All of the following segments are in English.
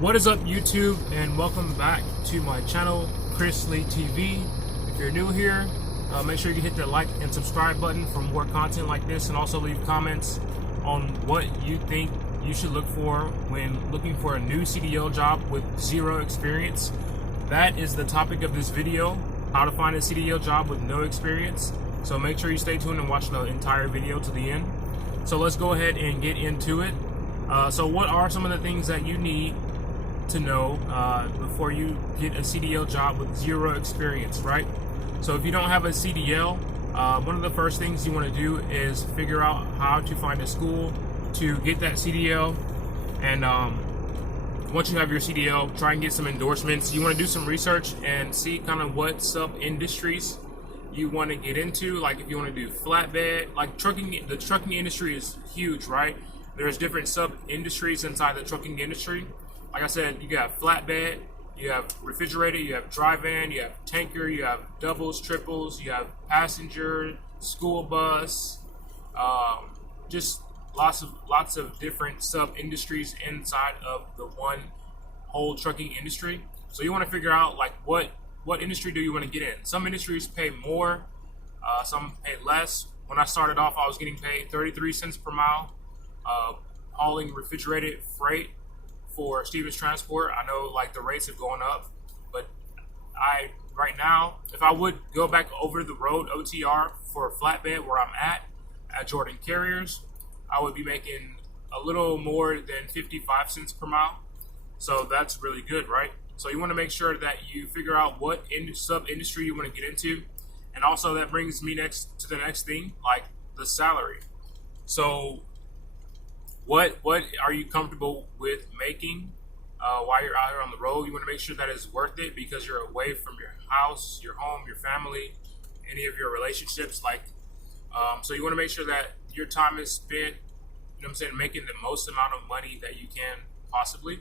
What is up, YouTube, and welcome back to my channel, Chrisleetv. If you're new here, make sure you hit the like and subscribe button for more content like this, and also leave comments on what you think you should look for when looking for a new CDL job with zero experience. That is the topic of this video, how to find a CDL job with no experience. So make sure you stay tuned and watch the entire video to the end. So let's go ahead and get into it. So what are some of the things that you need to know before you get a CDL job with zero experience, right? So if you don't have a CDL, one of the first things you want to do is figure out how to find a school to get that CDL. And once you have your CDL, try and get some endorsements. You want to do some research and see kind of what sub-industries you want to get into. Like if you want to do flatbed, like trucking, the trucking industry is huge, right? There's different sub-industries inside the trucking industry. Like I said, you got flatbed, you have refrigerated, you have dry van, you have tanker, you have doubles, triples, you have passenger, school bus, just lots of different sub-industries inside of the one whole trucking industry. So you want to figure out like what industry do you want to get in. Some industries pay more, some pay less. When I started off, I was getting paid 33 cents per mile, hauling refrigerated freight for Stevens Transport. I know like the rates have gone up, but right now, if I would go back over the road OTR for flatbed where I'm at Jordan Carriers, I would be making a little more than 55 cents per mile. So that's really good, right? So you want to make sure that you figure out what sub-industry you want to get into. And also that brings me to the next thing, like the salary. So what are you comfortable with making while you're out here on the road? You want to make sure that it's worth it because you're away from your house, your home, your family, any of your relationships. So you want to make sure that your time is spent, you know what I'm saying, making the most amount of money that you can possibly.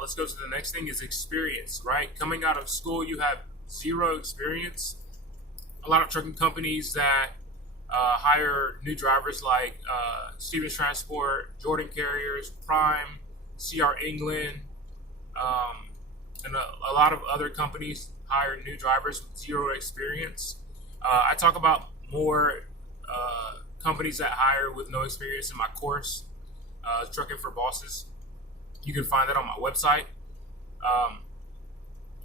Let's go to the next thing is experience, right? Coming out of school, you have zero experience. A lot of trucking companies that hire new drivers like Stevens Transport, Jordan Carriers, Prime, CR England, and a lot of other companies hire new drivers with zero experience. I talk about more companies that hire with no experience in my course, Trucking for Bosses. You can find that on my website.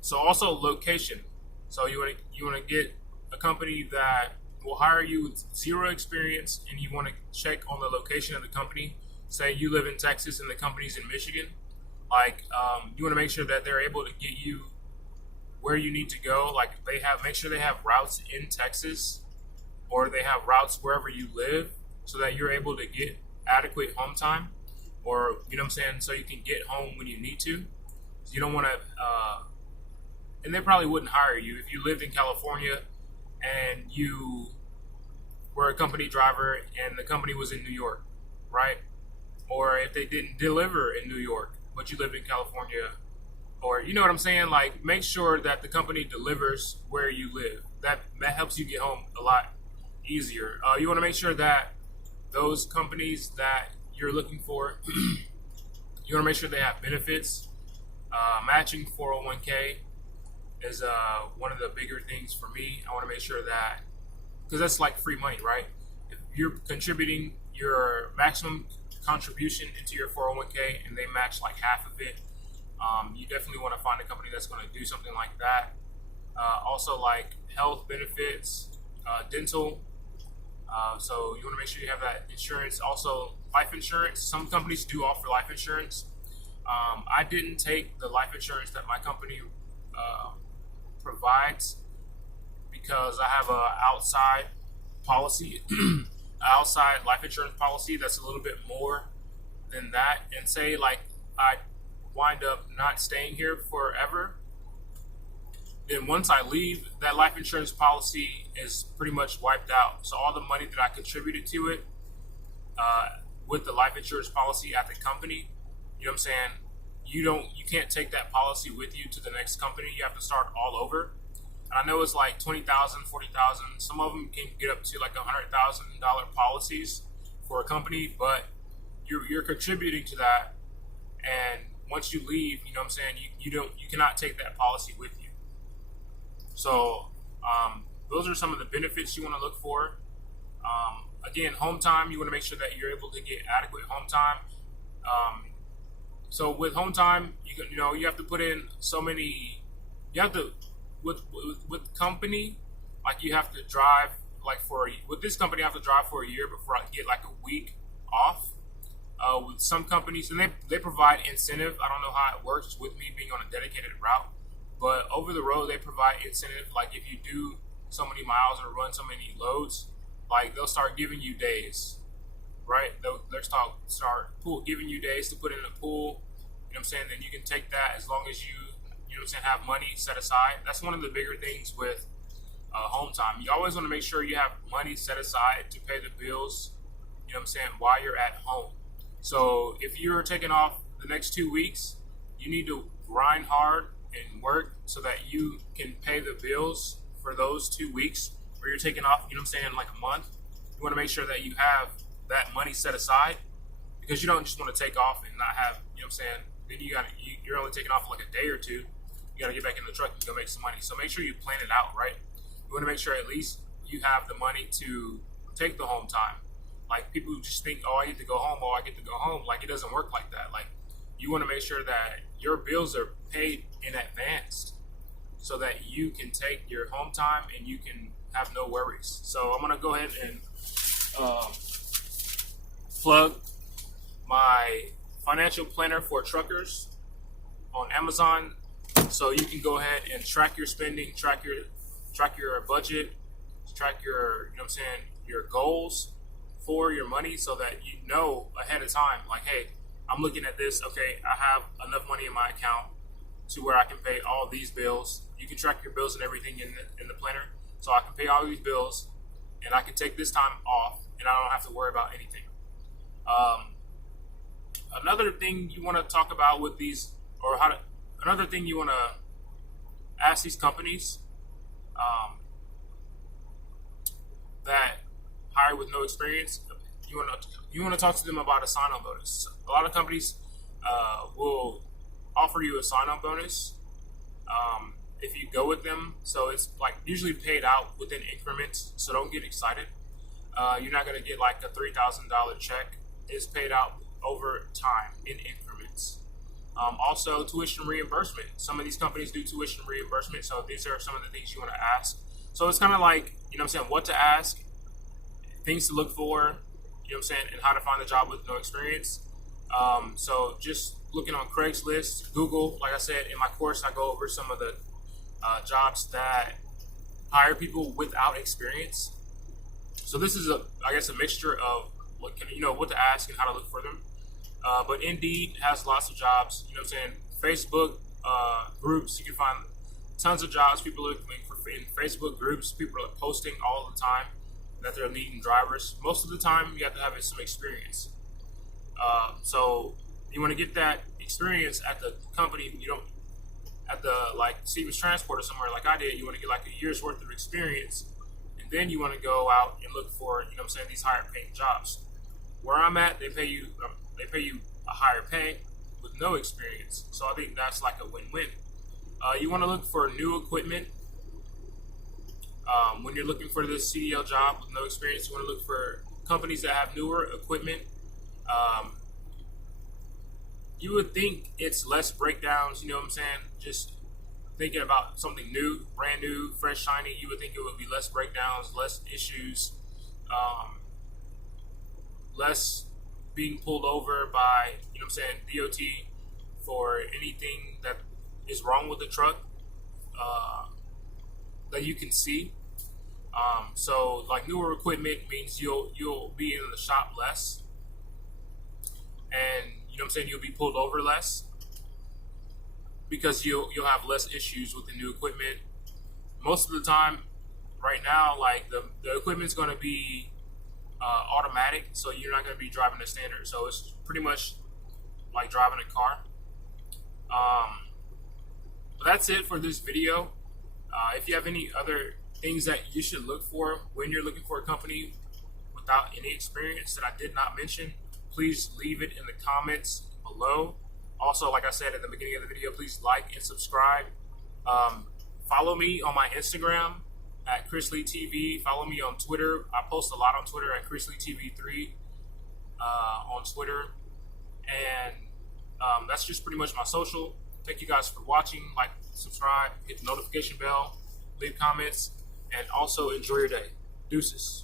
So also location. So you want to get a company that will hire you with zero experience, and you want to check on the location of the company. Say you live in Texas and the company's in Michigan. You want to make sure that they're able to get you where you need to go. Like make sure they have routes in Texas, or they have routes wherever you live, so that you're able to get adequate home time, or you know what I'm saying, so you can get home when you need to. So you don't want to, and they probably wouldn't hire you if you lived in California and you were a company driver and the company was in New York, right? Or if they didn't deliver in New York, but you lived in California, or you know what I'm saying? Like, make sure that the company delivers where you live. That helps you get home a lot easier. You want to make sure that those companies that you're looking for, you want to make sure they have benefits. Matching 401k is one of the bigger things for me. I want to make sure that, because that's like free money, right? If you're contributing your maximum contribution into your 401k and they match like half of it, you definitely want to find a company that's going to do something like that. Also like health benefits, dental. So you want to make sure you have that insurance. Also life insurance. Some companies do offer life insurance. I didn't take the life insurance that my company provides because I have a outside policy, outside life insurance policy that's a little bit more than that. And say like I wind up not staying here forever, then once I leave, that life insurance policy is pretty much wiped out. So all the money that I contributed to it with the life insurance policy at the company, you know what I'm saying, you can't take that policy with you to the next company. You have to start all over. And I know it's like $20,000, $40,000. Some of them can get up to like $100,000 policies for a company, but you're contributing to that. And once you leave, you know what I'm saying, you cannot take that policy with you. So those are some of the benefits you want to look for. Again, home time, you want to make sure that you're able to get adequate home time. So with home time, you have to put in so many. You have to with company, like you have to drive like with this company I have to drive for a year before I get like a week off. With some companies, and they provide incentive. I don't know how it works with me being on a dedicated route, but over the road they provide incentive. Like if you do so many miles or run so many loads, like they'll start giving you days, right? They'll start giving you days to put in the pool. You know what I'm saying? Then you can take that as long as you know what I'm saying, have money set aside. That's one of the bigger things with home time. You always want to make sure you have money set aside to pay the bills. You know what I'm saying, while you're at home. So if you're taking off the next 2 weeks, you need to grind hard and work so that you can pay the bills for those 2 weeks where you're taking off, you know what I'm saying, like a month. You want to make sure that you have that money set aside, because you don't just want to take off and not have, you know what I'm saying, then you're only taking off for like a day or two. You got to get back in the truck and go make some money. So make sure you plan it out, right? You want to make sure at least you have the money to take the home time. Like people who just think, oh, I get to go home, Like it doesn't work like that. Like you want to make sure that your bills are paid in advance so that you can take your home time and you can have no worries. So I'm going to go ahead and plug my financial planner for truckers on Amazon. So you can go ahead and track your spending, track your budget, track your, you know what I'm saying, your goals for your money, so that you know ahead of time, like, hey, I'm looking at this, okay, I have enough money in my account to where I can pay all these bills. You can track your bills and everything in the planner, so I can pay all these bills and I can take this time off and I don't have to worry about anything. Another thing you want to talk about with these, another thing you want to ask these companies that hire with no experience, you want to talk to them about a sign-on bonus. A lot of companies will offer you a sign-on bonus if you go with them. So it's like usually paid out within increments. So don't get excited. You're not going to get like a $3,000 check. It's paid out over time in increments. Also, tuition reimbursement. Some of these companies do tuition reimbursement. So these are some of the things you want to ask. So it's kind of like, you know what I'm saying, what to ask, things to look for, you know what I'm saying, and how to find a job with no experience. So just looking on Craigslist, Google, like I said, in my course, I go over some of the jobs that hire people without experience. So this is a mixture of what to ask and how to look for them. But Indeed has lots of jobs, you know what I'm saying, Facebook groups, you can find tons of jobs. People are looking for in Facebook groups. People are posting all the time that they're needing drivers. Most of the time, you have to have some experience. So you want to get that experience at the company. You don't at the like Stevens Transport or somewhere like I did. You want to get like a year's worth of experience, and then you want to go out and look for, you know what I'm saying, these higher paying jobs. Where I'm at, they pay you a higher pay with no experience. So I think that's like a win-win. You want to look for new equipment. When you're looking for this CDL job with no experience, you want to look for companies that have newer equipment. You would think it's less breakdowns, you know what I'm saying? Just thinking about something new, brand new, fresh, shiny, you would think it would be less breakdowns, less issues, less being pulled over by, you know what I'm saying, DOT for anything that is wrong with the truck that you can see. So like newer equipment means you'll be in the shop less, and you know what I'm saying, you'll be pulled over less because you'll have less issues with the new equipment. Most of the time right now, like the equipment's going to be automatic, so you're not going to be driving the standard. So it's pretty much like driving a car. But that's it for this video. If you have any other things that you should look for when you're looking for a company without any experience that I did not mention, please leave it in the comments below. Also, like I said at the beginning of the video, please like and subscribe. Follow me on my Instagram at Chrisleetv. Follow me on Twitter. I post a lot on Twitter at Chrisleetv3 on Twitter. And that's just pretty much my social. Thank you guys for watching. Like, subscribe, hit the notification bell, leave comments, and also enjoy your day. Deuces.